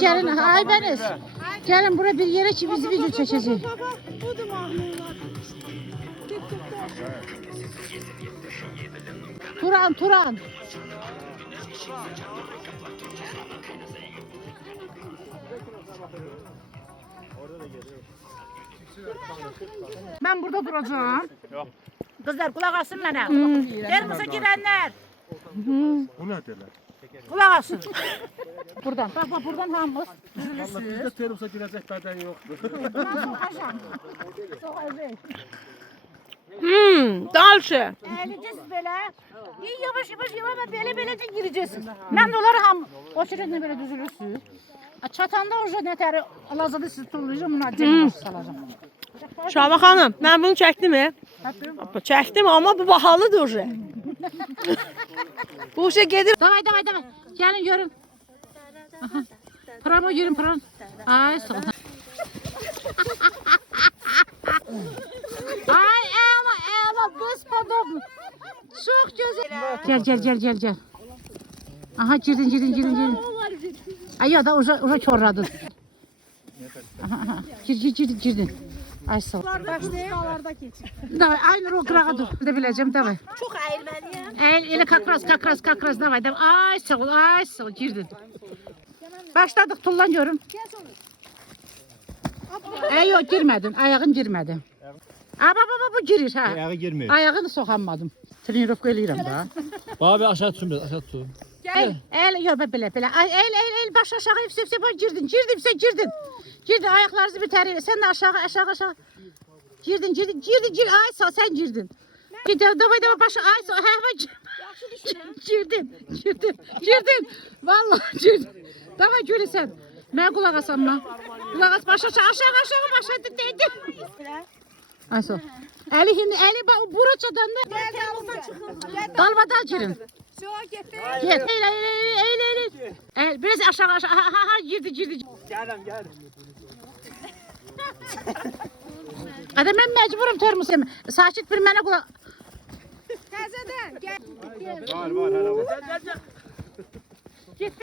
gelin Aybeniz. Gelin buraya bir yere ki biz video çekeceğiz. Budur mahnılar. Turan. Ben burada duracağım. Kızlar kulak asın bana. Termosa girenler. Bu ne derler? Kulak asın. Buradan. Bak buradan hamız. Vallahi bizde termosa girecek beden yoktu. Dalşı. Eğileceğiz böyle. İyi yavaş böylece gireceksiniz. Ben de onları ham o şekilde böyle düzülürsünüz. Çatanda orada ne teri Lazada sizi tullayacağım. Bunlar cebine salacağım. Şahba xanım, mən bunu çəkdim. Çəkdim amma bu bahalıdır uje. Bu uje gedir. Davay. Gelin görün. Aha. Pramo yürün pram. Ay sağ ol. Ay Ela господом. Çok güzel. Gel. Aha girdin. Ay ya da orada çorladın. Aha. Girdin. Ay sağ ol. Başlayalım. Davay aynı o kırağa dur. De bileceğim davay. Çox əyilməliyəm. Eli kakras davay. Ay sağ ol girdin. Başladık tullan görün. Yok girmedin. Ayağın girmedi. Bu girir ha. Ayağı girmiyor. Ayağını soxanmadım. Trenirovka eləyirəm da. Abi aşağı tutun biraz aşağı tutun. Yok belə. El baş aşağı yüksek bak girdin. Girdin ayaklarınızı bir təriyle. Sen de aşağı. Girdin. Ay sağ sen girdin. Bir de davay başı ay sağ. Girdin. Vallahi girdin. Davay gülü sen. Mən kulak asanma. Kulak as baş aşağı dedi. Ay sağ. Eli bura çadandı. Dalvadan girin. Gel. Eğil. Biraz aşağı. Girdi. Geldim. Adam ben mecburum termosum. Sakit bir mənə kulak. Təzədən. Var hala var.